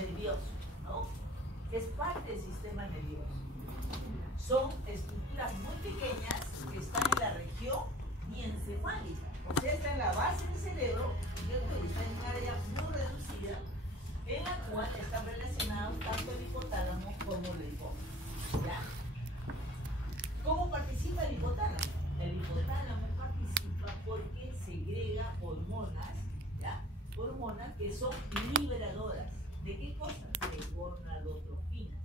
nervioso, ¿no? Que es parte del sistema nervioso. Son estructuras muy pequeñas que están en la región diencefálica, o sea, está en la base del cerebro, ¿cierto? Y está en un área muy reducida, en la cual están relacionados tanto el hipotálamo como el hipófisis, ¿ya? ¿Cómo participa el hipotálamo? El hipotálamo participa porque segrega hormonas, ¿ya? Hormonas que son liberadoras. ¿De qué cosas? De gonadotrofinas.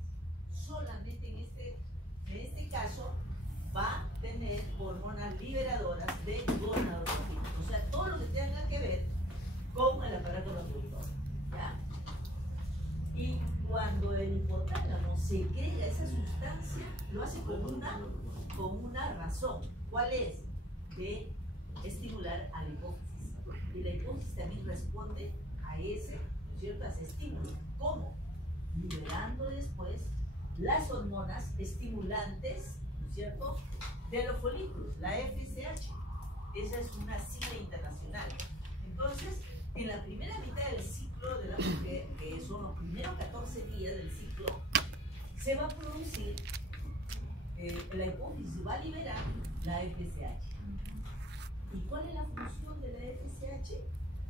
Solamente en este caso va a tener hormonas liberadoras de gonadotrofinas. O sea, todo lo que tenga que ver con el aparato reproductor, ¿ya? Y cuando el hipotálamo segrega esa sustancia, lo hace con una razón. ¿Cuál es? De estimular a la hipófisis. Y la hipófisis también responde a ese, ¿no es cierto?, a ese estímulo. ¿Cómo? Liberando después las hormonas estimulantes, ¿no es cierto?, de los folículos, la FSH. Esa es una sigla internacional. Entonces, en la primera mitad del ciclo de la mujer, que son los primeros 14 días del ciclo, se va a producir, la hipófisis va a liberar la FSH. ¿Y cuál es la función de la FSH?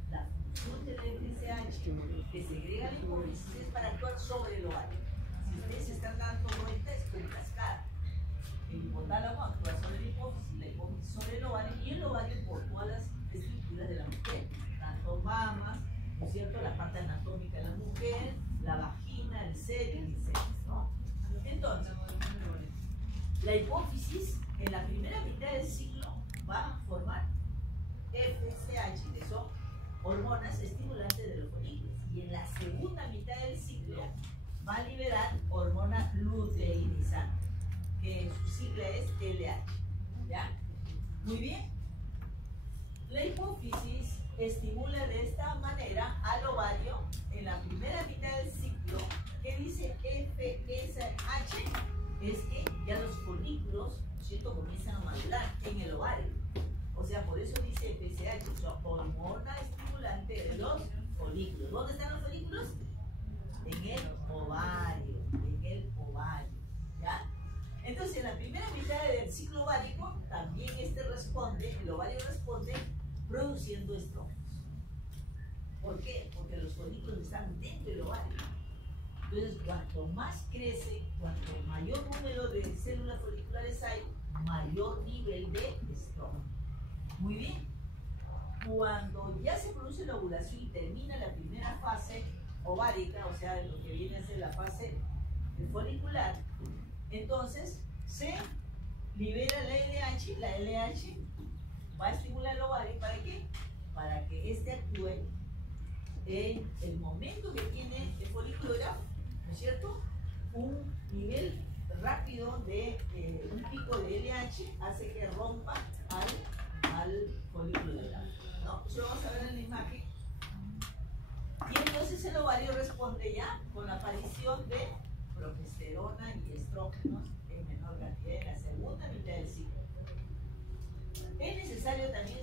La función de la FSH que segrega la hipófisis es para actuar sobre el ovario. Si ustedes se están dando cuenta, es con cascada. El hipotálamo actúa sobre la hipófisis sobre el ovario, y el ovario por todas las estructuras de la mujer, tanto mamas, ¿no es cierto?, la parte anatómica de la mujer, la vagina, el cervix, etc., ¿no? Entonces, la hipófisis en la primera mitad del ciclo va a formar FSH, que son hormonas estimulantes de los folículos, y en la segunda mitad del ciclo va a liberar hormona luteinizante, que su sigla es LH, ¿ya? Muy bien. La hipófisis estimula de esta manera al ovario en la primera mitad del ciclo. ¿Qué dice FSH? Es que ya los folículos, ¿no es cierto?, comienzan a madurar en el ovario. O sea, por eso dice FSH, o sea, hormona estimulante de los folículos. ¿Dónde están los folículos? En el ovario, ¿ya? Entonces, en la primera mitad del ciclo ovárico, también el ovario responde produciendo estrógenos. ¿Por qué? Porque los folículos están dentro del ovario. Entonces, cuanto más crece, cuanto mayor número de células foliculares hay, mayor nivel de estrógeno. Muy bien. Cuando ya se produce la ovulación y termina la primera fase ovárica, o sea, lo que viene a ser la fase folicular, entonces se libera la LH. La LH va a estimular el ovario. ¿Para qué? Para que éste actúe en el momento que tiene el folículo grave, ¿no es cierto? Un nivel rápido de un pico de LH hace que rompa al folículo grave, ¿no? Eso lo vamos a ver en la imagen. Y entonces el ovario responde ya con la aparición de progesterona y estrógenos en menor cantidad en la segunda mitad del ciclo. Es necesario también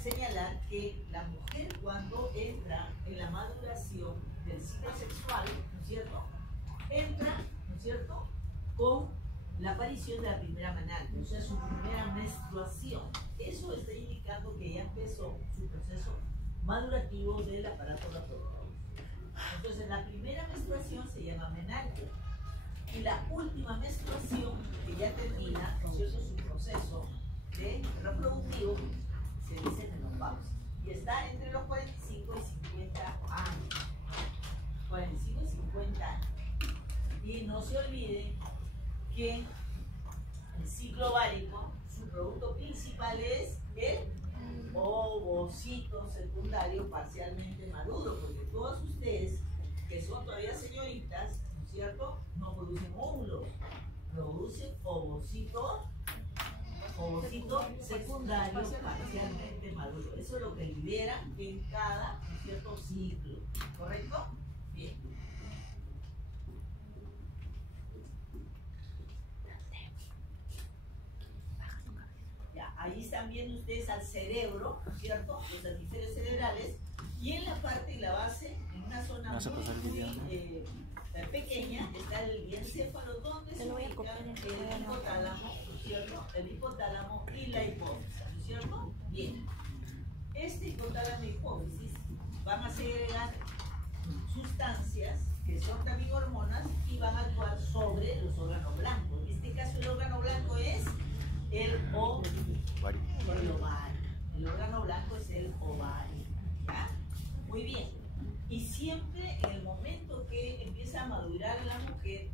señalar que la mujer, cuando entra en la maduración del ciclo sexual, ¿no es cierto?, entra, ¿no es cierto?, con la aparición de la primera menarquia, o sea, su primera menstruación. Eso está indicando que ya empezó su proceso madurativo del aparato reproductor. Entonces, la primera menstruación se llama menarquia, y la última menstruación, que ya termina, ¿no es cierto?, su proceso de reproductivo, se dice menopausia, y está entre los 45 y 50 años. 45 y 50 años. Y no se olviden que el ciclo ovárico, su producto principal es el ovocito secundario parcialmente maduro, porque todos ustedes que son todavía señoritas, ¿no es cierto?, no producen óvulos, producen ovocito secundario parcialmente maduro. Eso es lo que libera en cada, ¿no es cierto?, ciclo. ¿Correcto? Bien. Ya, ahí están viendo ustedes al cerebro, ¿no es cierto?, los hemisferios cerebrales, y en la parte y la base, en una zona muy pequeña está el diencéfalo, donde se ubican el hipotálamo, ¿cierto? El hipotálamo y la hipófisis, ¿no es cierto? Bien. Este hipotálamo y hipófisis van a segregar sustancias que son también hormonas y van a actuar sobre los órganos blancos. En este caso el órgano blanco es el ovario. El órgano blanco es el ovario. ¿Ya? Muy bien. Y siempre en el momento que empieza a madurar la mujer,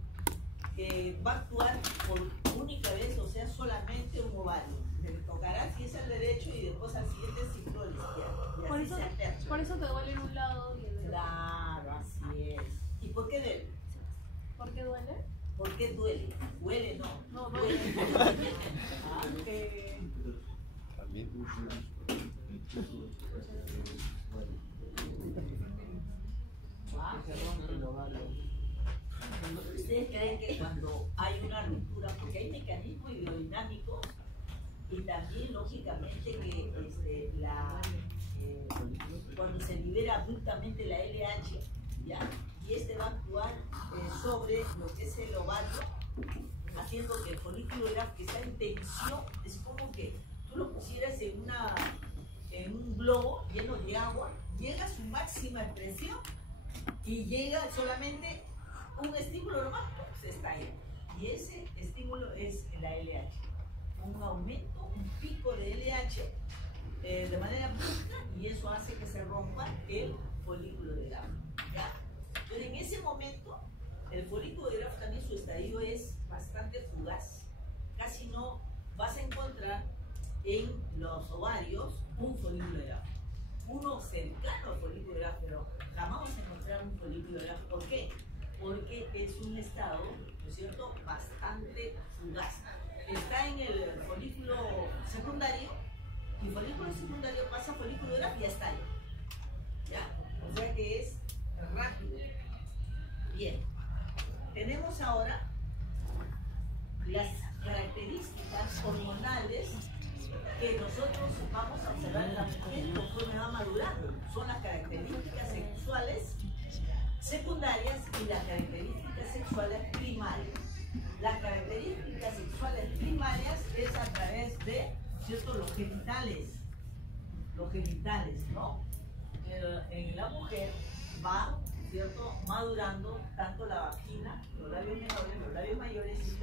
va a actuar por única vez, o sea, solamente un ovario. Le tocará si es al derecho y después al siguiente ciclo al izquierdo. Por eso te duele en un lado y el otro. Claro, así es. ¿Y por qué duele? ¿Por qué duele? ¿Por qué duele? Huele, no. No, duele. También. ¿Ustedes creen que cuando hay una ruptura, porque hay mecanismos hidrodinámicos y también lógicamente que cuando se libera abruptamente la LH, ¿ya? Y este va a actuar sobre lo que es el ovario, haciendo que el folículo que está en tensión, es como que tú lo pusieras en un globo lleno de agua, llega a su máxima expresión y llega solamente un estímulo nomás, se estalla. Y ese estímulo es la LH. Un aumento, un pico de LH de manera brusca, y eso hace que se rompa el folículo de Graf. ¿Ya? Pero en ese momento, el folículo de Graf también su estadio es bastante fugaz. Casi no vas a encontrar en los ovarios un folículo de Graf. Uno cercano al folículo de Graf, pero jamás vas a encontrar un folículo de Graf. ¿Por qué? Porque es un estado, ¿no es cierto?, bastante fugaz. Está en el folículo secundario, y folículo secundario pasa a folículo de Graf y ya está ahí. ¿Ya? O sea que es rápido. Bien. Tenemos ahora las características hormonales que nosotros vamos a observar en la mujer conforme va madurando. Son las características sexuales secundarias y las características sexuales primarias. Las características sexuales primarias es a través de, ¿cierto?, los genitales, ¿no? En la mujer va, ¿cierto?, madurando tanto la vagina, los labios menores, los labios mayores y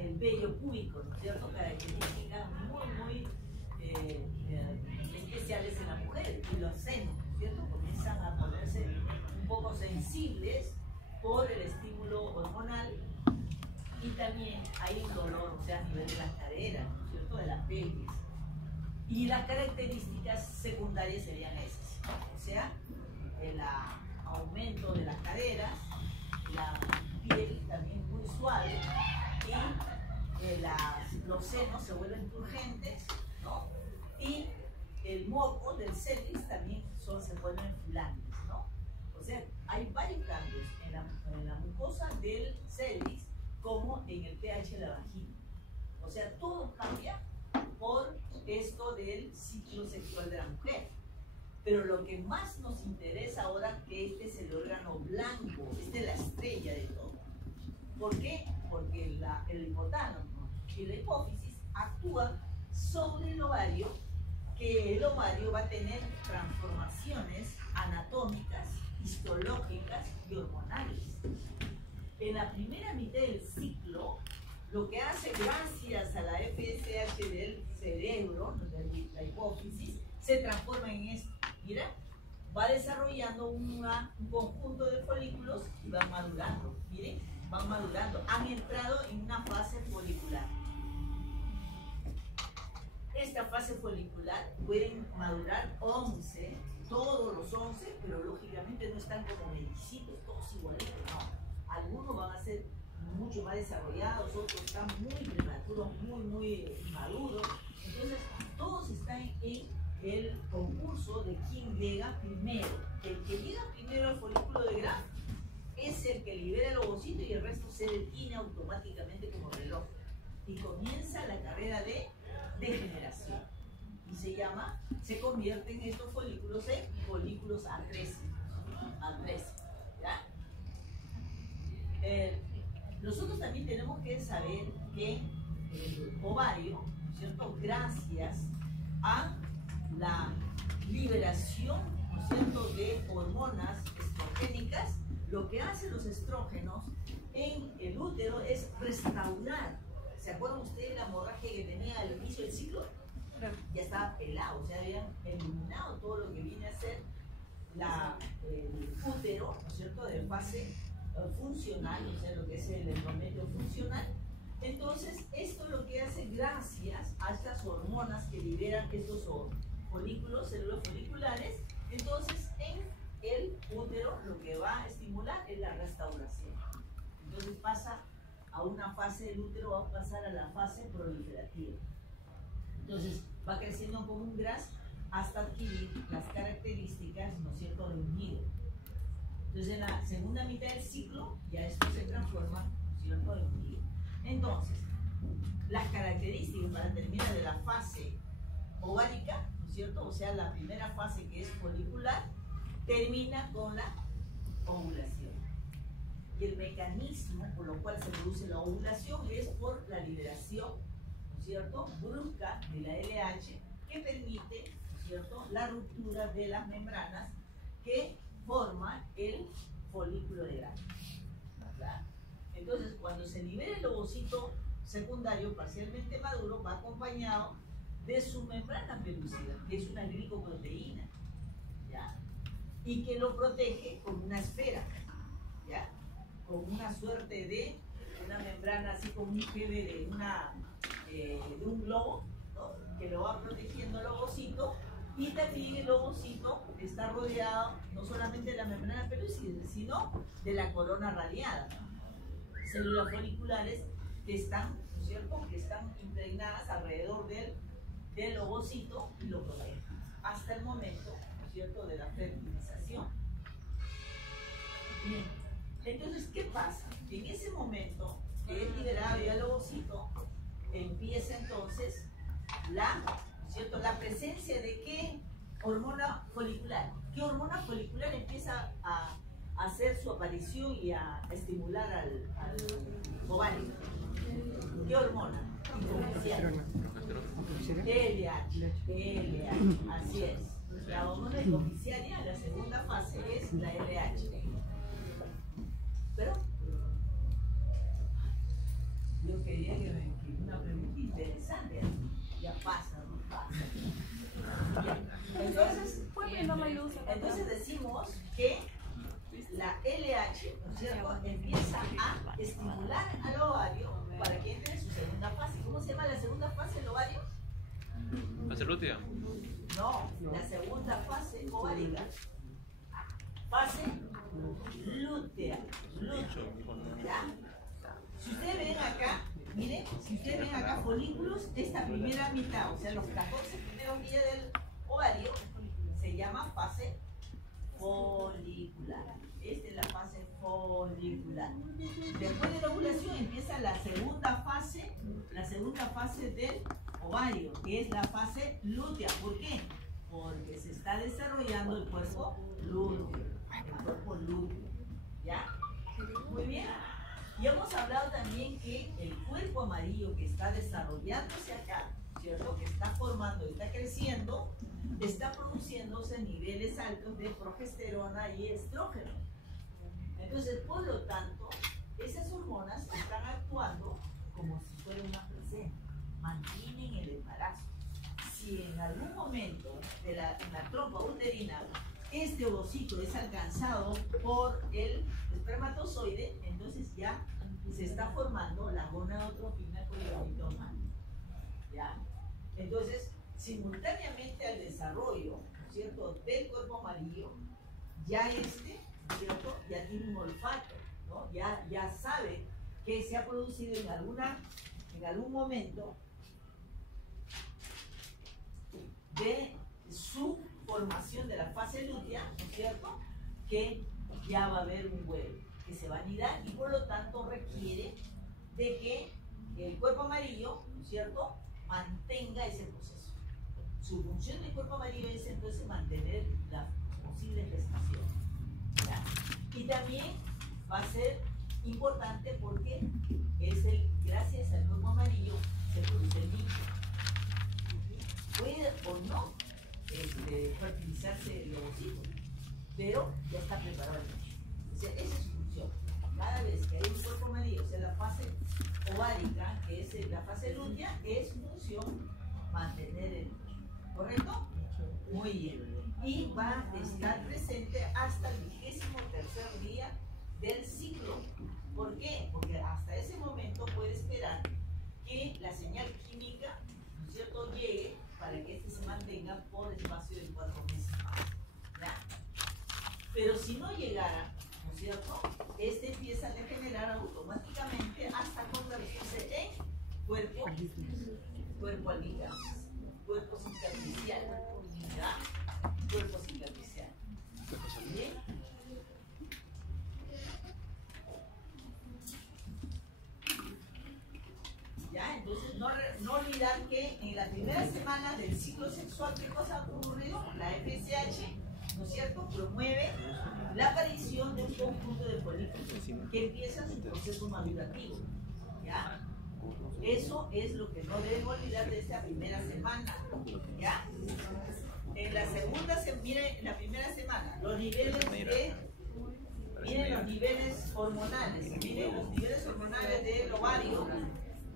el vello púbico, ¿no es cierto?, características muy especiales en la mujer. Y los senos, ¿cierto?, comienzan a ponerse un poco sensibles por el estímulo hormonal, y también hay un dolor, o sea, a nivel de las caderas, ¿no es cierto?, de la pelvis. Y las características secundarias serían esas, o sea, el aumento de las caderas, la piel también muy suave, y los senos se vuelven turgentes, ¿no? Y el moco del cervix también se vuelven filantes, ¿no? O sea, hay varios cambios en la mucosa del cervix, como en el pH de la vagina. O sea, todo cambia por esto del ciclo sexual de la mujer. Pero lo que más nos interesa ahora, que este es el órgano blanco, esta es la estrella de todo. ¿Por qué? Porque el hipotálamo y la hipófisis actúan sobre el ovario, que el ovario va a tener transformaciones anatómicas, histológicas y hormonales. En la primera mitad del ciclo, lo que hace, gracias a la FSH del cerebro, de la hipófisis, se transforma en esto. Mira, va desarrollando un conjunto de folículos y van madurando. Miren, van madurando. Han entrado en una fase folicular. Esta fase folicular pueden madurar 11, todos los 11, pero lógicamente no están como mellicitos, todos igualitos, no. Algunos van a ser mucho más desarrollados, otros están muy prematuros, muy maduros. Entonces, todos están en el concurso de quién llega primero. El que llega primero al folículo de Graf es el que libera el ovocito, y el resto se detiene automáticamente como reloj. Y comienza la carrera de degeneración. Y se convierten estos folículos en folículos agresivos. a 13. ¿Ya? Nosotros también tenemos que saber que el ovario, ¿cierto? Gracias a la liberación, ¿no es cierto?, de hormonas estrogénicas, lo que hacen los estrógenos en el útero es restaurar. ¿Se acuerdan ustedes de la hemorragia que tenía al inicio del ciclo? Ya estaba pelado, o sea, habían eliminado todo lo que viene a ser el útero, ¿no es cierto?, de fase funcional, o sea, lo que es el endometrio funcional. Entonces, esto es lo que hace gracias a estas hormonas que liberan estos folículos, células foliculares. Entonces, en el útero lo que va a estimular es la restauración. Entonces pasa a una fase del útero, va a pasar a la fase proliferativa. Entonces va creciendo como un gras hasta adquirir las características, ¿no es cierto?, de un nido. Entonces en la segunda mitad del ciclo ya esto se transforma, ¿no es cierto?, en un nido. Entonces, las características para terminar de la fase ovárica, ¿no es cierto?, o sea, la primera fase que es folicular, termina con la ovulación. Y el mecanismo por lo cual se produce la ovulación es por la liberación, ¿no es cierto?, brusca de la LH, que permite, ¿no es cierto?, la ruptura de las membranas que forman el folículo de Graham. ¿Verdad? Entonces, cuando se libera el ovocito secundario parcialmente maduro, va acompañado de su membrana pelúcida, que es una glicoproteína, ¿ya?, y que lo protege con una esfera, ¿ya?, con una suerte de una membrana así como un quiebre de un globo, ¿no?, que lo va protegiendo el ovocito. Y también el ovocito está rodeado no solamente de la membrana pelúcida, sino de la corona radiada, células foliculares que están, ¿no es cierto?, que están impregnadas alrededor del ovocito y lo protegen hasta el momento, ¿no es cierto?, de la fertilización. Bien, entonces, ¿qué pasa? En ese momento que es liberado ya el ovocito, empieza entonces ¿cierto?, la presencia de qué hormona folicular. ¿Qué hormona folicular empieza a hacer su aparición y a estimular al ovario? ¿Qué hormona? LH, así es. La hormona hipofisiaria, la segunda fase es la LH. Pero yo quería que una pregunta interesante. Ya pasa, no pasa. Entonces decimos que la LH, ¿no es cierto?, empieza a estimular al ovario para que entre en su segunda fase. ¿Cómo se llama la segunda fase del ovario? ¿Fase lútea? No, la segunda fase ovárica. Fase lútea. ¿Ya? Si ustedes ven acá, miren, si ustedes ven acá folículos, esta primera mitad, o sea, los 14 primeros días del ovario, se llama fase folicular. Esta es la fase folicular. Después de la ovulación empieza la segunda fase del ovario, que es la fase lútea. ¿Por qué? Porque se está desarrollando el cuerpo lúteo. ¿Ya? Muy bien. Y hemos hablado también que el cuerpo amarillo que está desarrollándose acá, ¿cierto?, que está formando, está creciendo, está produciéndose niveles altos de progesterona y estrógeno. Entonces, por lo tanto, esas hormonas están actuando como si fuera una placenta, mantienen el embarazo. Si en algún momento en la trompa uterina este ovocito es alcanzado por el espermatozoide, entonces ya se está formando la gonadotropina con el gametoma. ¿Ya? Entonces, simultáneamente al desarrollo, ¿no es cierto?, del cuerpo amarillo, ya ¿cierto?, ya tiene un olfato, ¿no? Ya sabe que se ha producido en algún momento de su formación de la fase lútea, ¿no es cierto?, que ya va a haber un huevo que se va a anidar y por lo tanto requiere de que el cuerpo amarillo, ¿no es cierto?, mantenga ese proceso. Su función del cuerpo amarillo es entonces mantener la posible gestación. ¿Ya? Y también va a ser importante porque gracias al grupo amarillo se produce el líquido. Puede o no fertilizarse el ovocito, pero ya está preparado el nicho. O sea, esa es su función. Cada vez que hay un cuerpo amarillo, o sea, la fase ovárica, que es la fase lútea, es función mantener el nicho. ¿Correcto? Muy bien. Y va a estar presente hasta el 23º día del ciclo. ¿Por qué? Porque hasta ese momento puede esperar que la señal química, ¿no es cierto?, llegue para que este se mantenga por espacio de 4 meses más. ¿Ya? Pero si no llegara, ¿no es cierto?, este empieza a degenerar automáticamente hasta convertirse en cuerpo albigal, cuerpo cicatricial. ¿Ya? Cuerpo cicatricial. ¿Bien? ¿Ya? Entonces, no olvidar que en la primera semana del ciclo sexual, ¿qué cosa ha ocurrido? La FSH, ¿no es cierto?, promueve la aparición de un conjunto de folículos que empiezan su proceso madurativo. ¿Ya? Eso es lo que no debemos olvidar de esta primera semana. ¿Ya? En la segunda, miren, en la primera semana, los niveles miren los niveles hormonales, miren los niveles hormonales del ovario,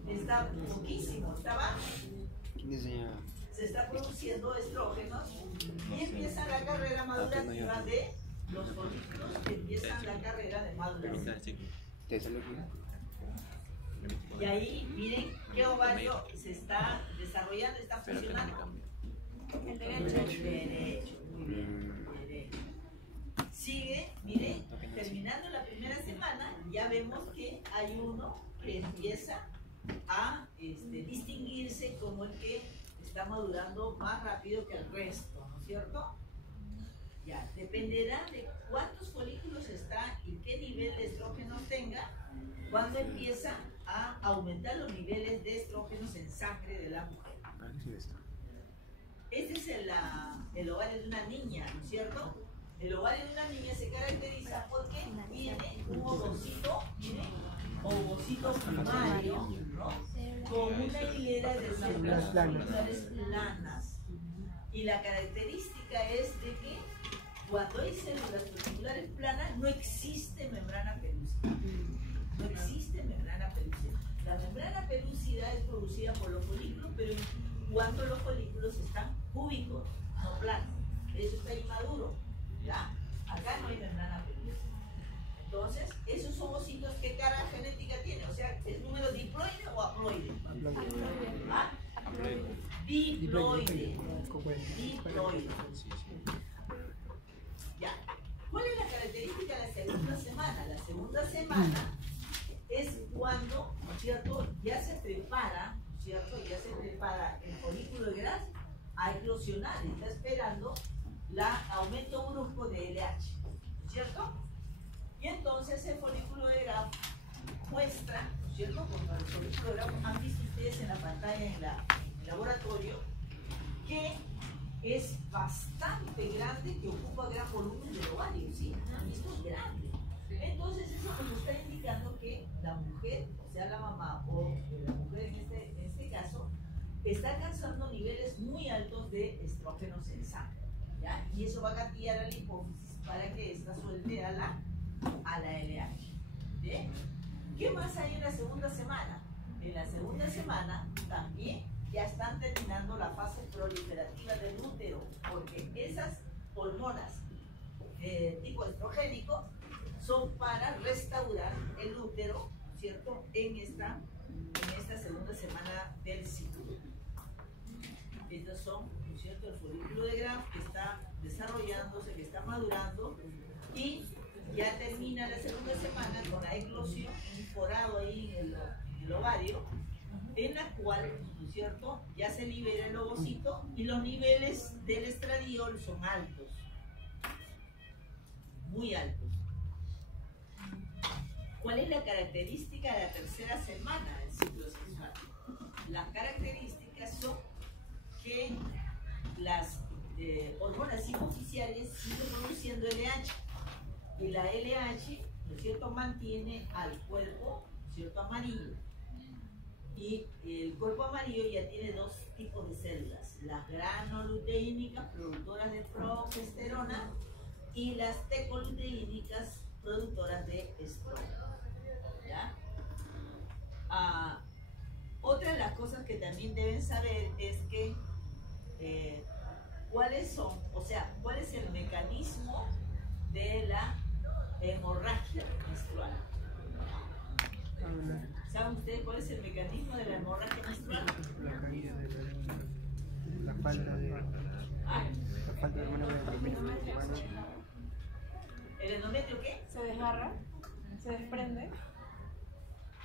está poquísimo, está bajo. Se está produciendo estrógenos y empieza la carrera madurativa de los folículos que empiezan la carrera de maduración. Y ahí, miren qué ovario se está desarrollando, está funcionando. El derecho. Muy bien. Sigue, miren, terminando la primera semana, ya vemos que hay uno que empieza a distinguirse como el que está madurando más rápido que el resto, ¿no es cierto? Ya, dependerá de cuántos folículos está y qué nivel de estrógenos tenga cuando empieza a aumentar los niveles de estrógenos en sangre de la mujer. Este es el ovario de una niña, ¿no es cierto? El ovario de una niña se caracteriza porque tiene un ovocito, miren, ovocito primario, ¿no?, con una hilera de células folliculares planas. Y la característica es de que cuando hay células folliculares planas no existe membrana pelúcida. No existe membrana pelúcida. La membrana pelúcida es producida por los folículos, pero cuando los folículos están cúbicos, no planos. Eso está inmaduro. ¿Ya? Acá no hay membrana pelúcida. Entonces, esos ovocitos, ¿qué cara genética tiene? O sea, ¿es número diploide o haploide? ¿Ah? Diploide. Diploide. ¿Ya? ¿Cuál es la característica de la segunda semana? La segunda semana es cuando, ¿no es cierto?, ya se prepara, ¿no es cierto?, ya se prepara el folículo de Graf a eclosionar, está esperando el aumento brusco de LH, ¿no es cierto? Y entonces el folículo de Graf muestra, ¿no es cierto?, como el folículo de Graf han visto ustedes en la pantalla en el laboratorio, que es bastante grande, que ocupa gran volumen del ovario, ¿sí? ¿Han visto? Es grande. Entonces eso nos está indicando que la mujer, o sea la mamá o la mujer en este caso, está alcanzando niveles muy altos de estrógenos en sangre, ¿ya? Y eso va a gatillar a la hipófisis para que ésta suelte a la LH. ¿Bien? ¿Qué más hay en la segunda semana? En la segunda semana también ya están terminando la fase proliferativa del útero, porque esas hormonas de tipo estrogénico son para restaurar el útero, ¿cierto?, en esta segunda semana del ciclo. Estos son, ¿no es cierto?, el folículo de Graf que está desarrollándose, que está madurando, y ya termina la segunda semana con la eclosión, un forado ahí en el ovario, en la cual, ¿no es cierto?, ya se libera el ovocito y los niveles del estradiol son altos, muy altos. ¿Cuál es la característica de la tercera semana del ciclo sexual? Las características son que las hormonas hipoficiales siguen produciendo LH, Y la LH, ¿no es cierto?, mantiene al cuerpo, ¿no es cierto?, amarillo. Y el cuerpo amarillo ya tiene dos tipos de células, las granoluteínicas productoras de progesterona y las tecoluteínicas productoras de estrógeno. ¿Ya? Otra de las cosas que también deben saber es que cuáles son, o sea, cuál es el mecanismo de la hemorragia menstrual. ¿Saben ustedes cuál es el mecanismo de la hemorragia menstrual? La caída de la falta de hormona de ¿El endometrio qué? Se desgarra, se desprende,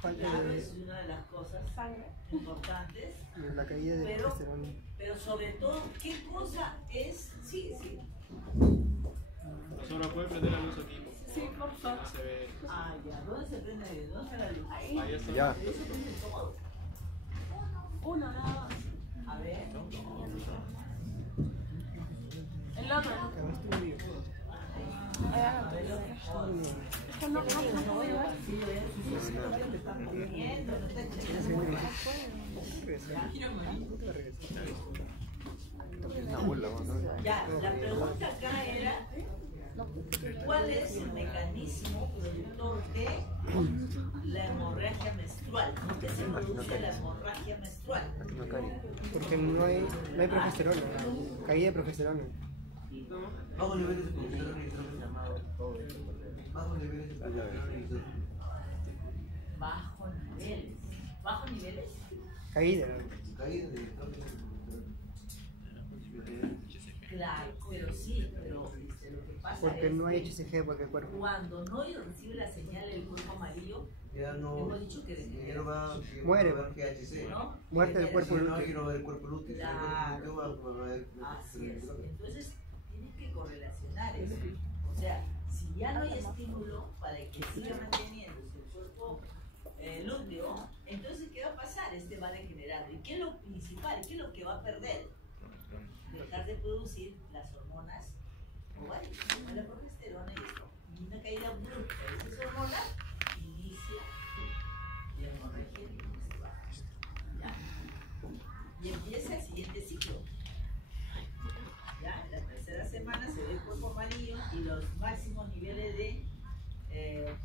Claro, es una de las cosas sangre. importantes. la caída de progesterona. Pero sobre todo, ¿qué cosa es? Sí. Ahora puede prender la luz aquí. Sí, por favor. No se ve. Ah, ya. ¿Dónde se prende? ¿Dónde está la luz? Ahí. Ahí está. Ya. Ahí se prende todo. Uno nada más. A ver. El otro. A ver lo mejor. Es que no voy a ver. Sí, ven, sus hijos que están comiendo, no está echando. Una bola, ¿no? Ya, la pregunta acá era, ¿cuál es el mecanismo productor de la hemorragia menstrual? ¿Por qué se produce la hemorragia menstrual? Porque no hay progesterona, caída de progesterona. Bajo niveles de progesterona y estrógeno llamado bajo niveles de progesterona y estrógeno. ¿Bajo niveles? Caída. Caída de estrógeno y progesterona. Claro, pero sí, pero lo que pasa Porque es no hay que HCG porque el cuerpo. cuando no recibe la señal del cuerpo amarillo, Ya no, hemos dicho que ya no va Muere. a ver GHC. ¿no? Muerte del cuerpo No, lúteo. quiero ver el cuerpo lúteo. Claro. Así es. Entonces, tienes que correlacionar eso. O sea, si ya no hay estímulo para que siga manteniéndose el cuerpo lúteo, entonces, ¿qué va a pasar? Este va degenerando. ¿Y qué es lo principal? ¿Qué es lo que va a perder? Dejar de producir las hormonas ováricas, como la progesterona y esto. Y una caída brusca de esas hormonas inicia la hemorragia menstrual. ¿Ya? Y empieza el siguiente ciclo. Ya, en la tercera semana se ve el cuerpo amarillo y los máximos niveles de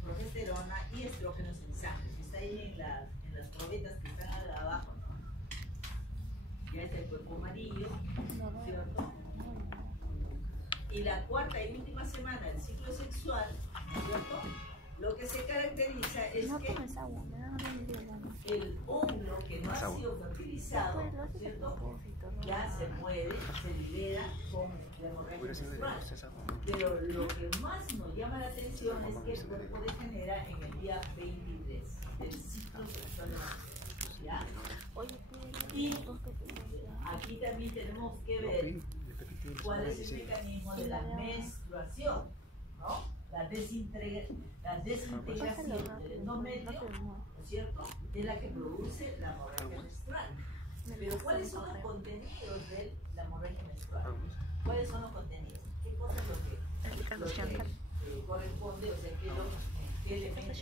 progesterona y estrógenos en sangre. Que está ahí en las probetas que están abajo, ¿no? Ya está el cuerpo amarillo, ¿cierto? Y la cuarta y última semana del ciclo sexual, ¿cierto? Lo que se caracteriza es que el óvulo que no ha sido fertilizado, ¿cierto?, ya se mueve, se libera con la hemorragia menstrual. Pero lo que más nos llama la atención es que el cuerpo degenera en el día 23 del ciclo sexual de la mujer, ¿ya? Y aquí también tenemos que ver cuál es el mecanismo de la menstruación, ¿no? La desintegración del endometrio, ¿no es cierto?, es la que produce la hemorragia menstrual. Pero ¿cuáles son los contenidos de la hemorragia menstrual? ¿Cuáles son los contenidos? ¿Qué cosa es lo que corresponde? O sea, ¿qué elementos,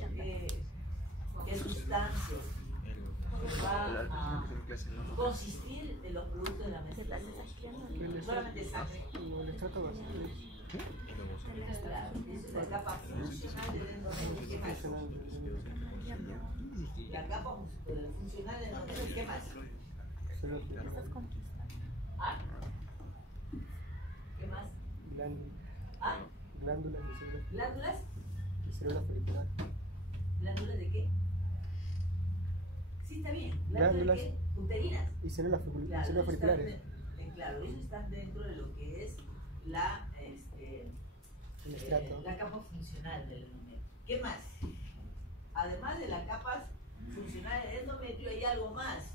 qué sustancias va a consistir de los productos de la menstruación? Solamente sangre. El estrato básico. Claro, esa es la capa funcional del endometrio. ¿Qué más? La capa funcional del endometrio. ¿Qué más? ¿Ah? ¿Qué más? ¿Ah? Glándulas de células. ¿Glándulas? De células folliculares. ¿Glándulas de qué? Sí, está bien. Glándulas. ¿De qué? Uterinas. Y células Claro, folliculares. claro, ellos están dentro de lo que es El estrato. la capa funcional del endometrio. ¿Qué más? Además de la capa funcional del endometrio, hay algo más.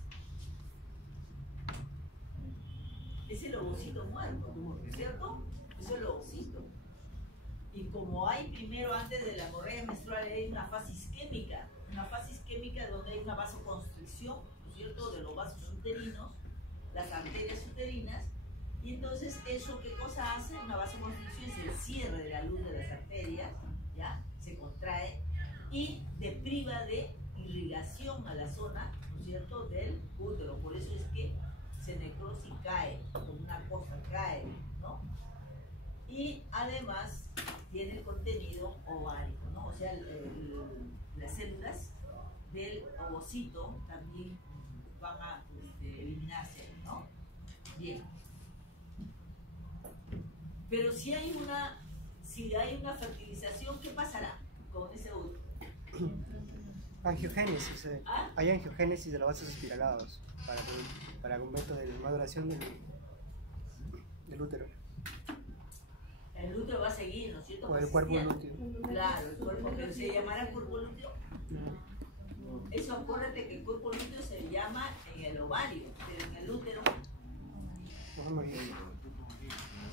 Es el ovocito muerto, ¿cierto? Es el ovocito. Y como hay primero, antes de la hemorragia menstrual, hay una fase isquémica donde hay una vasoconstricción, ¿no es cierto?, de los vasos uterinos, las arterias uterinas, y entonces eso, ¿qué cosa hace? Una vasoconstricción es el cierre de la luz de las arterias, ¿ya? Se contrae y depriva de irrigación a la zona, ¿no es cierto?, del útero. Por eso es que se necrosa y cae, como una cosa cae, ¿no? Y además tiene el contenido ovárico, ¿no? O sea, las células del ovocito también van a eliminarse, ¿no? Bien. Pero si hay una fertilización, ¿qué pasará con ese útero? Angiogénesis. ¿Ah? Hay angiogénesis de los vasos espiralados para aumento de maduración del útero. El útero va a seguir, ¿no es cierto? O el cuerpo lúteo. Claro, el cuerpo, pero se llamará cuerpo lúteo. Eso, acuérdate que el cuerpo lúteo se llama en el ovario, pero en el útero.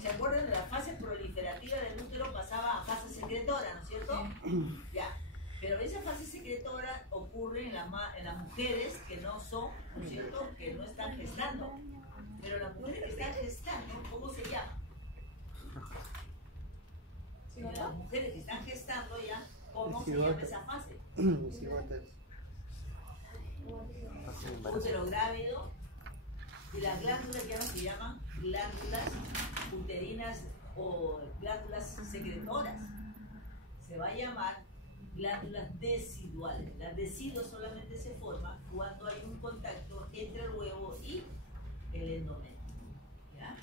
¿Se acuerdan de la fase proliferativa del útero? Pasaba a fase secretora, ¿no es cierto? Ya. Pero esa fase secretora ocurre en las mujeres que no son, ¿no es cierto?, que no están gestando. Pero las mujeres que están gestando, ¿cómo se llama? Las mujeres que están gestando ya, ¿cómo se llama esa fase? Útero grávido. Y las glándulas ya no se llaman glándulas uterinas o glándulas secretoras. Se va a llamar glándulas deciduales. Las deciduos solamente se forman cuando hay un contacto entre el huevo y el endometrio. ¿Ya?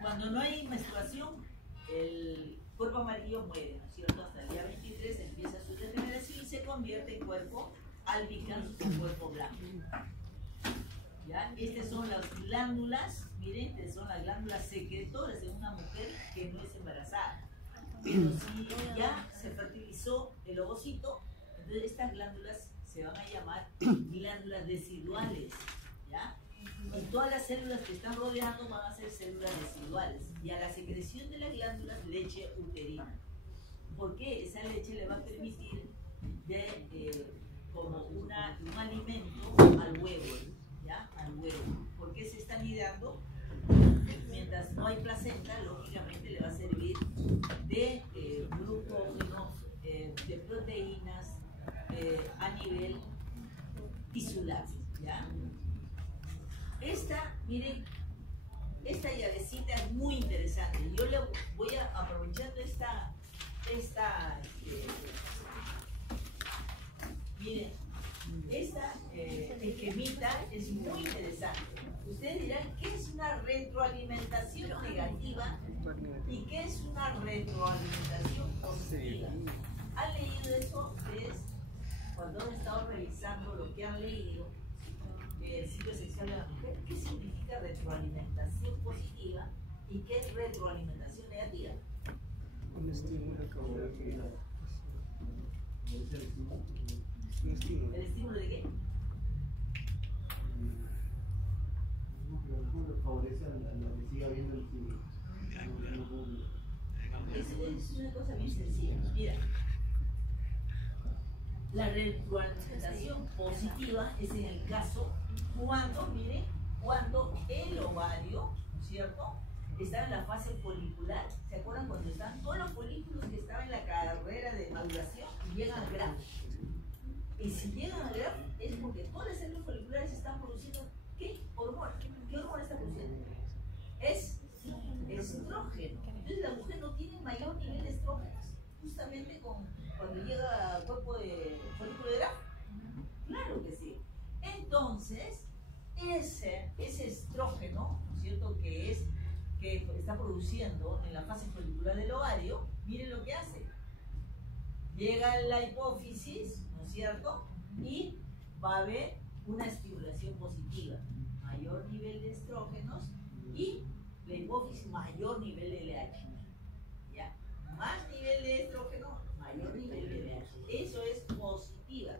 Cuando no hay menstruación, el cuerpo amarillo muere, ¿no es cierto? Hasta el día 23 empieza su degeneración y se convierte en cuerpo albicans o cuerpo blanco. ¿Ya? Estas son las glándulas, miren, estas son las glándulas secretoras de una mujer que no es embarazada. Pero si ya se fertilizó el ovocito, entonces estas glándulas se van a llamar glándulas deciduales, ¿ya? Y todas las células que están rodeando van a ser células deciduales. Y a la secreción de las glándulas, leche uterina. ¿Por qué? Esa leche le va a permitir como un alimento al huevo, ¿ya? Al huevo. ¿Por qué se está nidando? Mientras no hay placenta, lógicamente le va a servir de glucógeno, de proteínas a nivel tisular, ¿ya? Miren, esta llavecita es muy interesante. Yo le voy a aprovechando miren, esta esquemita es muy interesante. Ustedes dirán, ¿qué es una retroalimentación negativa y qué es una retroalimentación positiva? ¿Han leído eso? Cuando han estado revisando lo que han leído el ciclo esencial de la mujer, ¿qué significa retroalimentación positiva y qué es retroalimentación negativa? Un estímulo como ¿El estímulo de qué? Favorece a la que siga viendo el estímulo. Es una cosa bien sencilla. Mira, la retroalimentación positiva es en el caso cuando, miren, cuando el ovario, ¿no es cierto?, está en la fase folicular. ¿Se acuerdan cuando están todos los folículos que estaban en la carrera de maduración y llegan al grafo? Y si llegan al grafo es porque todas las células foliculares están produciendo ¿qué hormona? ¿Qué hormona está produciendo? Es estrógeno. Entonces la mujer no tiene mayor nivel de estrógenos justamente cuando llega al cuerpo de folículo de grafo. Claro que sí. Entonces, ese estrógeno, ¿no es cierto?, que está produciendo en la fase folicular del ovario, miren lo que hace. Llega a la hipófisis, ¿no es cierto?, y va a haber una estimulación positiva. Mayor nivel de estrógenos y la hipófisis, mayor nivel de LH. ¿Ya? Más nivel de estrógeno, mayor nivel de LH. Eso es positiva.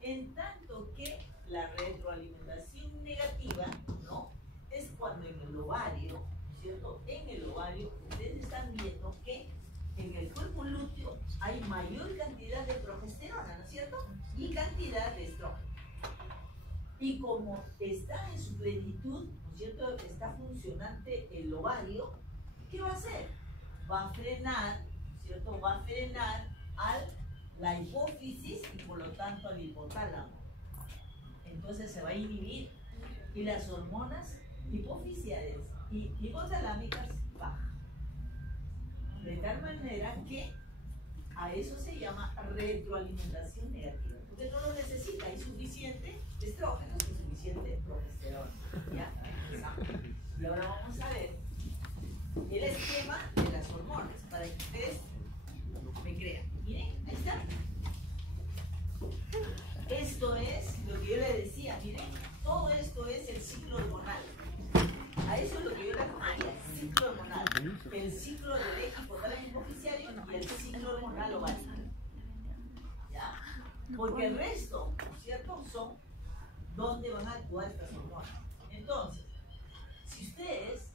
En tanto que la retroalimentación negativa, ¿no?, es cuando en el ovario, ¿no es cierto?, en el ovario ustedes están viendo que en el cuerpo lúteo hay mayor cantidad de progesterona, ¿no es cierto?, y cantidad de estrógeno. Y como está en su plenitud, ¿no es cierto?, está funcionante el ovario, ¿qué va a hacer? va a frenar, ¿cierto? Va a frenar la hipófisis y por lo tanto al hipotálamo. Entonces se va a inhibir y las hormonas hipofisiales y hipotalámicas bajan. De tal manera que a eso se llama retroalimentación negativa. Porque no lo necesita, hay suficiente estrógenos y suficiente progesterona. ¿Ya? Y ahora vamos a ver el esquema de las hormonas para que ustedes me crean. Miren, ahí está. Esto es lo que yo les decía, miren, todo esto es el ciclo hormonal. A eso es lo que yo les refería, ciclo hormonal. El ciclo del eje hipotálamo hipofisiario y el ciclo hormonal ovárico. ¿Ya? Porque el resto, ¿cierto? Son donde van a actuar estas hormonas. Entonces, si ustedes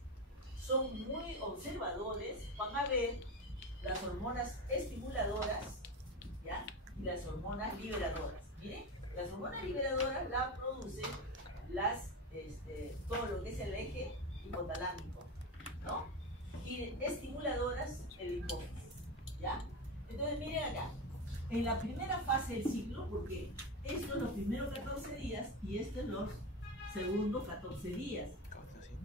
son muy observadores, van a ver las hormonas estimuladoras, ¿ya? Y las hormonas liberadoras. Miren, las hormonas liberadoras las producen todo lo que es el eje hipotalámico, ¿no? Y estimuladoras el hipófisis, ¿ya? Entonces miren acá, en la primera fase del ciclo, porque esto es los primeros 14 días y esto es los segundos 14 días.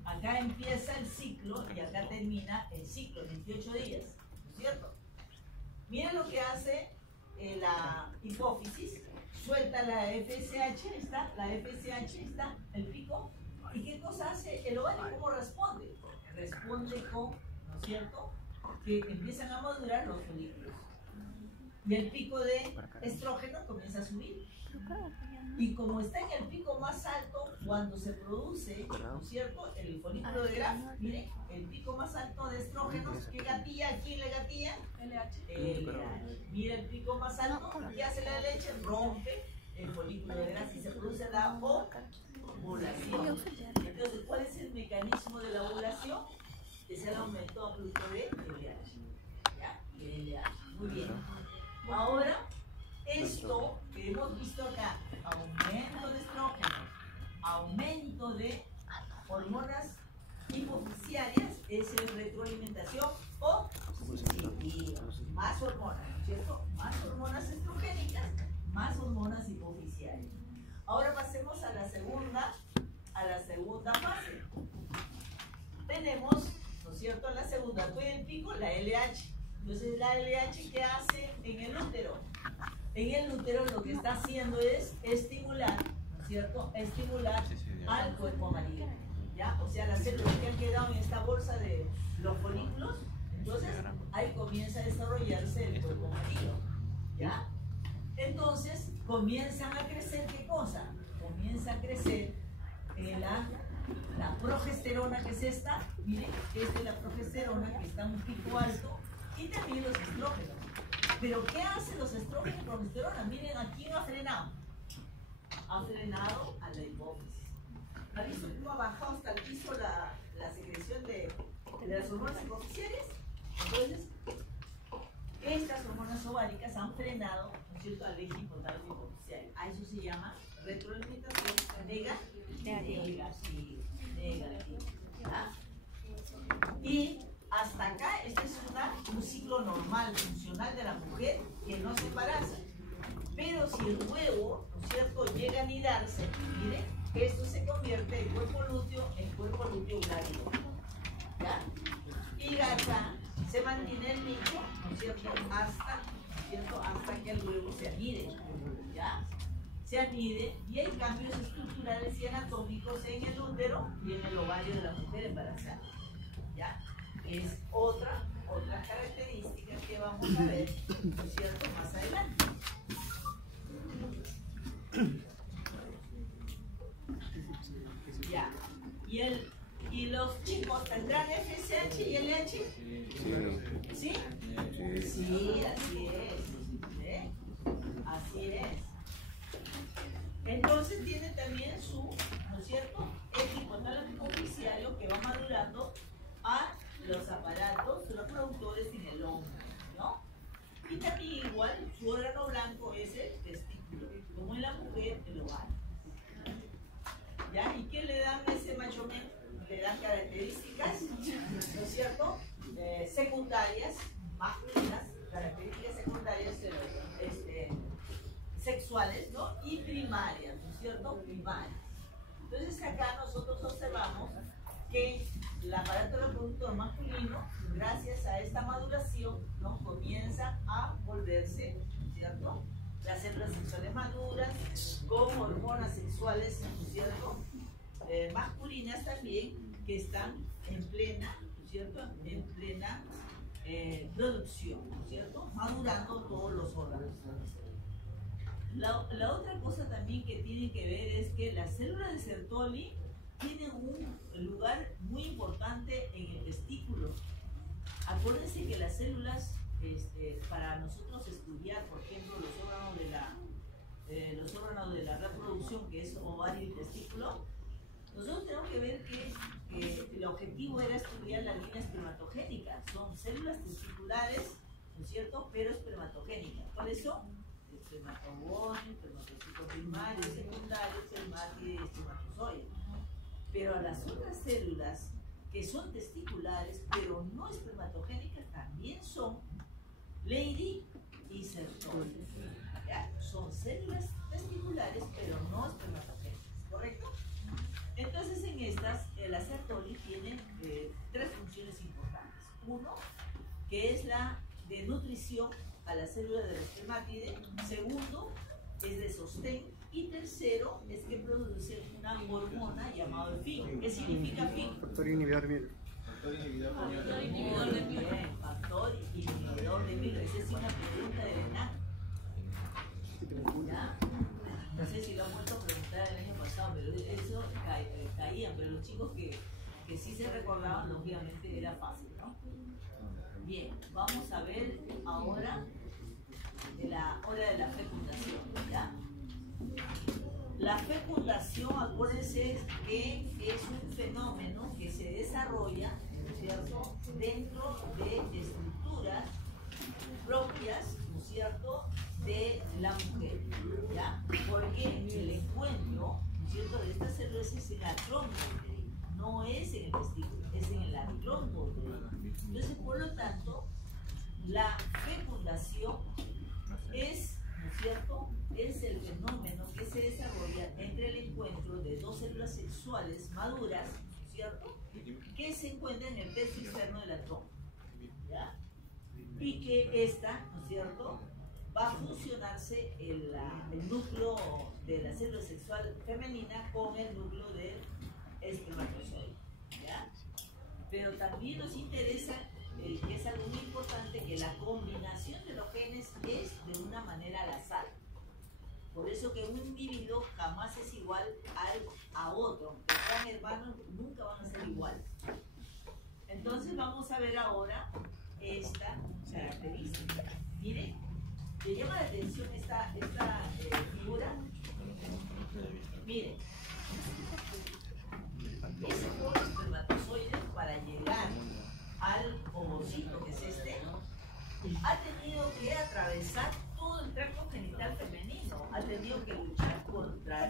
Acá empieza el ciclo y acá termina el ciclo, 28 días, ¿no es cierto? Miren lo que hace la hipófisis, suelta la FSH, está el pico, ¿y qué cosa hace el ovario? ¿Cómo responde? Responde con, ¿no es cierto?, que empiezan a madurar los folículos. Y el pico de estrógeno comienza a subir. Y como está en el pico más alto, cuando se produce, ¿no es cierto?, el folículo de Graf, miren, el pico más alto de estrógenos, ¿qué gatilla? ¿A quién le gatilla? LH. Mira el pico más alto, ¿qué hace la leche? Rompe el folículo de Graf y se produce la ovulación. Entonces, ¿cuál es el mecanismo de la ovulación? Que se le aumentó a producto de LH. ¿Ya? LH. Muy bien. Ahora, esto que hemos visto acá, aumento de estrógenos, aumento de hormonas hipofisiarias, es el retroalimentación positiva. Más hormonas, ¿no es cierto? Más hormonas estrogénicas, más hormonas hipofisiarias. Ahora pasemos a la segunda fase. Tenemos, ¿no es cierto?, la segunda, después del pico, la LH. Entonces, la LH, ¿qué hace en el útero? En el útero lo que está haciendo es estimular, ¿no es cierto?, estimular al cuerpo maligno, ¿ya? O sea, las células que han quedado en esta bolsa de los folículos, entonces ahí comienza a desarrollarse el cuerpo maligno, ¿ya? Entonces, comienzan a crecer, ¿qué cosa? Comienza a crecer la progesterona, que es esta, miren, esta es la progesterona que está en un pico alto, y también los estrógenos. Pero ¿qué hacen los estrógenos y progesterona? Miren, ¿a quién ha frenado? Ha frenado a la hipófisis. ¿Ha visto cómo ha bajado hasta el piso la secreción de las hormonas hipofisiales? Entonces, estas hormonas ováricas han frenado, ¿no es cierto?, al eje hipotálamo hipofisial. A eso se llama retroalimentación negativa. ¿Ah? Y hasta acá, este es un ciclo normal, funcional de la mujer que no se embaraza. Pero si el huevo, ¿no es cierto?, llega a anidarse, miren, esto se convierte en cuerpo lúteo glávido. ¿Ya? Y acá se mantiene el nicho, ¿no es cierto?, hasta que el huevo se anide. ¿Ya? Se anide y hay cambios estructurales y anatómicos en el útero y en el ovario de la mujer embarazada. ¿Ya? Es otra característica que vamos a ver, ¿no es cierto?, más adelante. Ya. ¿Y los chicos tendrán FSH y LH? ¿Sí? Sí, así es. ¿Eh? Así es. Entonces tiene también su, ¿no es cierto?, eje hipotálamo hipofisiario que va madurando a los aparatos reproductores en el hombre, ¿no? Y también igual su órgano blanco es el testículo, como en la mujer el ovario. ¿Ya? ¿Y qué le dan a ese macho men? Le dan características, ¿no es cierto?, secundarias que el aparato reproductor masculino, gracias a esta maduración, ¿no? Comienza a volverse, ¿cierto? Las células sexuales maduras, con hormonas sexuales, ¿cierto? Masculinas también, que están en plena, ¿cierto? En plena producción, ¿cierto? Madurando todos los órganos. La otra cosa también que tiene que ver es que las células de Sertoli tienen un lugar muy importante en el testículo. Acuérdense que las células, para nosotros estudiar, por ejemplo, los órganos de la reproducción, que es ovario y testículo, nosotros tenemos que ver que el objetivo era estudiar la línea espermatogénica. Son células testiculares, ¿no es cierto?, pero espermatogénicas. ¿Cuáles son? Espermatogonio, espermatocito primario, secundario, espermatozoide. Pero a las otras células que son testiculares, pero no espermatogénicas, también son Leydig y Sertoli. Son células testiculares, pero no espermatogénicas, ¿correcto? Entonces, en estas, la Sertoli tiene tres funciones importantes. Uno, que es la de nutrición a la célula del espermátide. Segundo, es de sostén. Y tercero, es que produce una hormona llamada FIN. ¿Qué significa FIN? Factor inhibidor de Factor inhibidor de Factor inhibidor de miojo. Factor inhibidor de miojo. Esa es una pregunta de Renan. ¿Ya? No sé si lo han vuelto a preguntar el año pasado, pero eso caían. Pero los chicos que sí se recordaban, lógicamente era fácil, ¿no? Bien, vamos a ver ahora la hora de la fecundación, ¿ya? La fecundación, acuérdense que es un fenómeno que se desarrolla, ¿no es cierto?, dentro de estructuras propias, ¿no es cierto?, de la mujer, ¿ya? Porque el encuentro, ¿no es cierto?, de estas células es en la trompa uterina, no es en el testículo, es en la trompa uterina. Entonces, por lo tanto, la fecundación es, ¿no es cierto?, es el fenómeno que se desarrolla entre el encuentro de dos células sexuales maduras, ¿no es cierto?, que se encuentran en el tercio externo de la trompa, ¿ya? Y que esta, ¿no es cierto?, va a fusionarse el núcleo de la célula sexual femenina con el núcleo del espermatozoide, ¿ya? Pero también nos interesa, que es algo muy importante, que la combinación de los genes es de una manera al azar. Por eso que un individuo jamás es igual a otro. Aunque sean hermanos, nunca van a ser iguales. Entonces vamos a ver ahora esta característica. Miren, ¿le llama la atención esta figura? Miren, ese pobre espermatozoide, para llegar al ovocito, que es este, ha tenido que atravesar todo el tracto genital femenino, ha tenido que luchar contra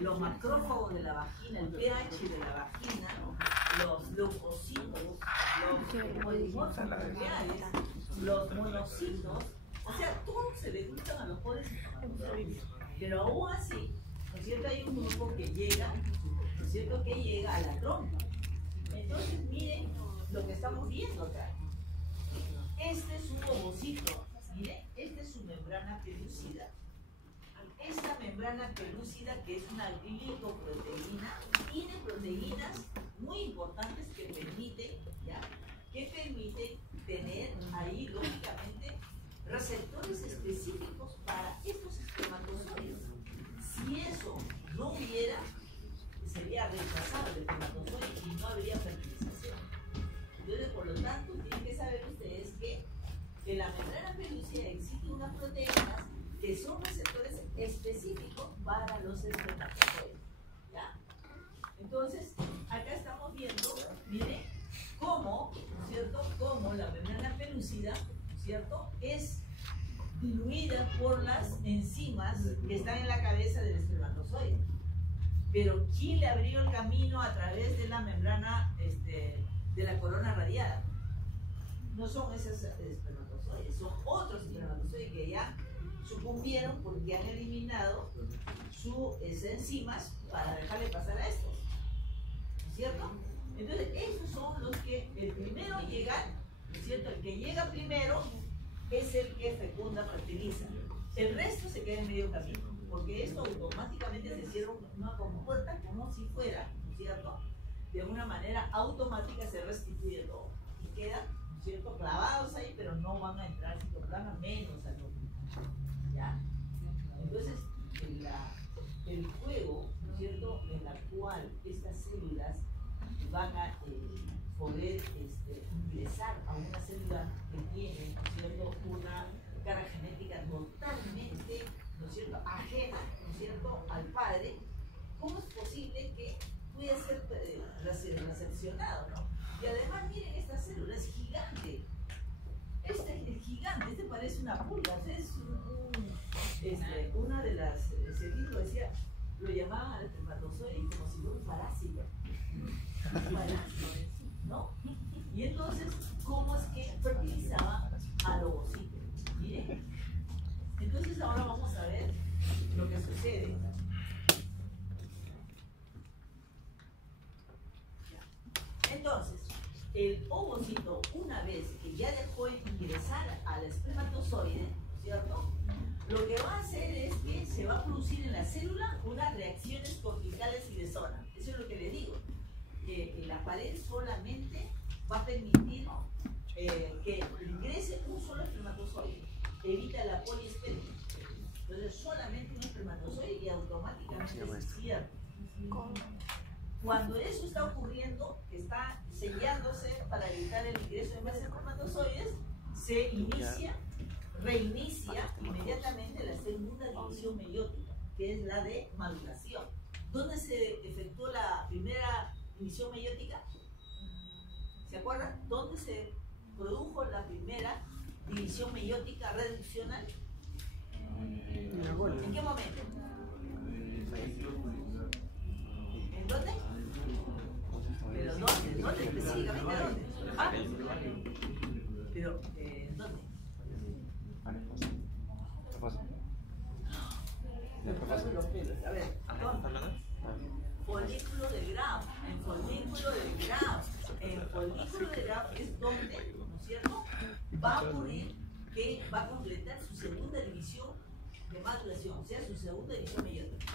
los macrófagos de la vagina, el pH de la vagina, los leucocitos, los polimorfos nucleares, los monocitos, o sea, todos se le gustan a los pobres espermatozoides. Pero aún así, ¿no es cierto?, hay un grupo que llega, ¿no es cierto?, que llega a la trompa. Entonces, miren lo que estamos viendo acá. Este es un ovocito, miren, esta es su membrana pelúcida. Esta membrana pelúcida, que es una glicoproteína, tiene proteínas muy importantes que permiten, ¿ya?, que permiten tener ahí, lógicamente, receptores específicos para estos espermatozoides. Si eso no hubiera, sería rechazado el espermatozoide y no habría fertilización. Entonces, por lo tanto, tienen que saber ustedes que en la membrana pelúcida existen unas proteínas que son receptores específicos para los espermatozoides, ¿ya? Entonces, acá estamos viendo, miren, cómo, ¿no es cierto?, cómo la membrana pelúcida, ¿no es cierto?, es diluida por las enzimas que están en la cabeza del espermatozoide. Pero ¿quién le abrió el camino a través de la membrana de la corona radiada? No son esos espermatozoides, son otros espermatozoides que ya sucumbieron porque han eliminado sus enzimas para dejarle pasar a estos, ¿no es cierto? Entonces, esos son los que el primero llegan, ¿no es cierto? El que llega primero es el que fecunda, fertiliza. El resto se queda en medio camino, porque esto automáticamente se cierra una compuerta como si fuera, ¿no es cierto? De una manera automática se restituye todo y quedan, ¿no es cierto?, clavados ahí, pero no van a entrar citoplasma menos al otro. ¿Ya? Entonces, el juego, ¿no es cierto?, en la cual estas células van a poder ingresar a una célula que tiene, ¿no es cierto?, una carga genética totalmente, ¿no es cierto?, ajena, ¿no es cierto?, al padre. ¿Cómo es posible que pueda ser recepcionado, ¿no? Y además, miren, esta célula es gigante. Este es gigante, este parece una pulga. Es una de las científicos decía, lo llamaban al espermatozoide como si fuera un parásito. Un parásito, ¿no? Y entonces, ¿cómo es que fertilizaba al ovocito? Miren. Entonces, ahora vamos a ver lo que sucede. Entonces, el ovocito, una vez que ya dejó ingresar al espermatozoide, ¿cierto?, lo que va a hacer es que se va a producir en la célula unas reacciones corticales y de zona. Eso es lo que le digo, que la pared solamente va a permitir que ingrese un solo espermatozoide, evita la poliespecie. Entonces, solamente un espermatozoide y automáticamente se cierra. Cuando eso está ocurriendo, que está sellándose para evitar el ingreso de más espermatozoides, se reinicia inmediatamente la segunda división meiótica, que es la de maduración. ¿Dónde se efectuó la primera división meiótica? ¿Se acuerdan? ¿Dónde se produjo la primera división meiótica reduccional? ¿En qué momento? ¿En dónde? ¿Pero dónde? ¿Dónde específicamente? ¿Dónde? ¿Ah? ¿Pero dónde? Los pelos. A ver, ¿dónde? Folículo de Graf. En folículo de Graf. En folículo de Graf es donde, ¿no es cierto?, va a ocurrir que va a completar su segunda división de maduración, o sea, su segunda división meiótica.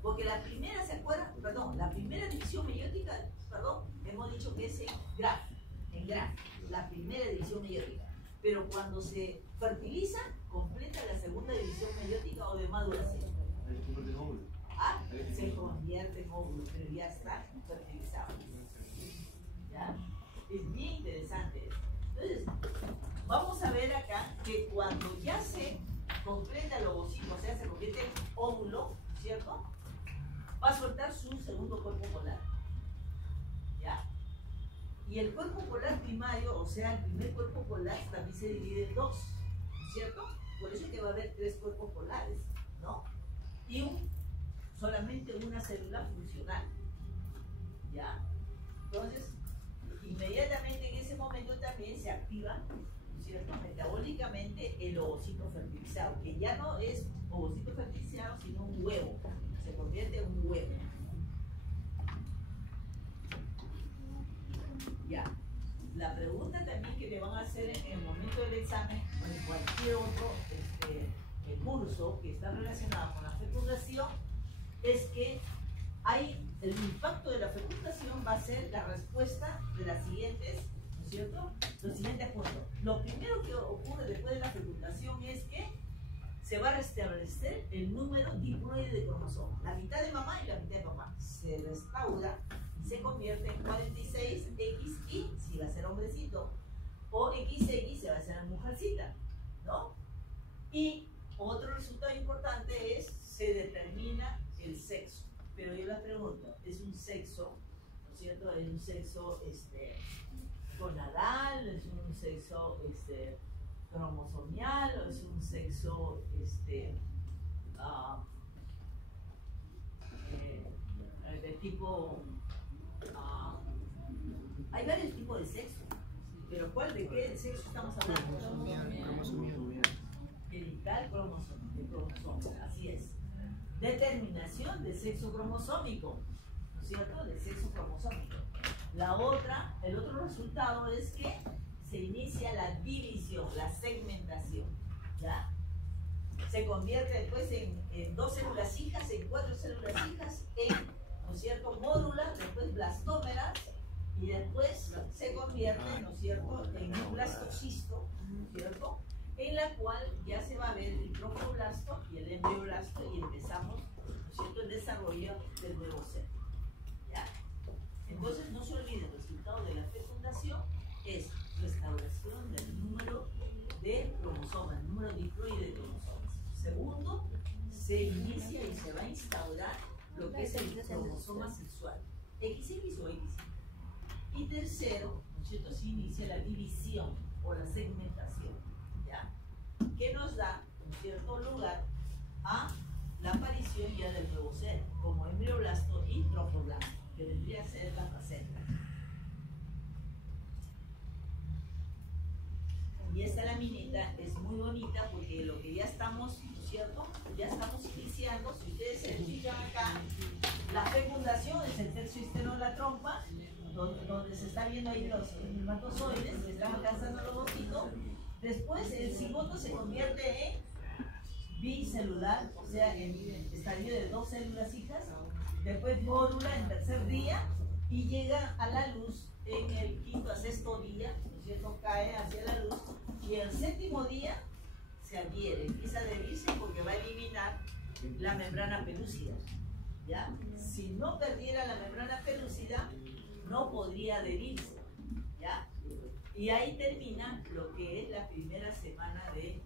Porque la primera, ¿se acuerdan? Perdón, la primera división meiótica, perdón, hemos dicho que es en Graf, la primera división meiótica. Pero cuando se fertiliza, completa la segunda división meiótica o de maduración. Ah, se convierte en óvulo, pero ya está fertilizado. ¿Ya? Es bien interesante eso. Entonces, vamos a ver acá que cuando ya se completa el ovocito, o sea, se convierte en óvulo, ¿cierto?, va a soltar su segundo cuerpo polar. ¿Ya? Y el cuerpo polar primario, o sea, el primer cuerpo polar, también se divide en dos, ¿cierto? Por eso es que va a haber tres cuerpos polares, ¿no? Y solamente una célula funcional. ¿Ya? Entonces, inmediatamente en ese momento también se activa, ¿cierto?, metabólicamente el ovocito fertilizado, que ya no es ovocito fertilizado, sino un huevo. Se convierte en un huevo. Ya. La pregunta también que le van a hacer en el momento del examen o en cualquier otro curso que está relacionado con la fecundación es que el impacto de la fecundación va a ser la respuesta de las siguientes, ¿no es cierto?, los siguientes puntos. Lo primero que ocurre después de la fecundación es que se va a restablecer el número diploide de cromosomas. La mitad de mamá y la mitad de papá se restaura y se convierte en 46XY si va a ser hombrecito, o XX si va a ser mujercita, ¿no? Y otro resultado importante es, se determina el sexo. Pero yo les pregunto, ¿es un sexo, ¿no es cierto?, es un sexo gonadal, es un sexo cromosomial, o es un sexo de tipo hay varios tipos de sexo, pero ¿cuál de qué sexo estamos hablando? Genital cromosómico, así es. Determinación de sexo cromosómico, ¿no es cierto?, del sexo cromosómico. El otro resultado es que se inicia la división, la segmentación, ¿ya? Se convierte después en 2 células hijas, en 4 células hijas, en, ¿no es cierto?, módulas, después blastómeras, y después se convierte, ¿no es cierto?, en un blastocisto, ¿no es cierto?, en la cual ya se va a ver el tropoblasto y el embrioblasto y empezamos, ¿no es cierto?, el desarrollo del nuevo ser. ¿Ya? Entonces no se olviden, el resultado de la fecundación es restauración del número de cromosomas, el número diploide de cromosomas. Segundo, se inicia y se va a instaurar lo que es el cromosoma sexual, XX o XY. Y tercero, ¿no es cierto?, se inicia la división o la segmentación, ¿ya?, que nos da un cierto lugar a la aparición ya del nuevo ser, como embrioblasto y tropoblasto, que vendría a ser la placenta. Y esta laminita es muy bonita porque lo que ya estamos, ¿no es cierto?, ya estamos iniciando. Si ustedes se fijan acá, la fecundación es el tercio externo de la trompa, donde se está viendo ahí los espermatozoides que están alcanzando los ovocitos. Después el cigoto se convierte en bicelular, o sea, en estadio de 2 células hijas. Después módula en tercer día y llega a la luz en el quinto a sexto día, ¿no es cierto?, cae hacia la luz, y el séptimo día se adhiere, empieza a adherirse porque va a eliminar la membrana pelúcida, ¿ya? Si no perdiera la membrana pelúcida, no podría adherirse, ¿ya? Y ahí termina lo que es la primera semana de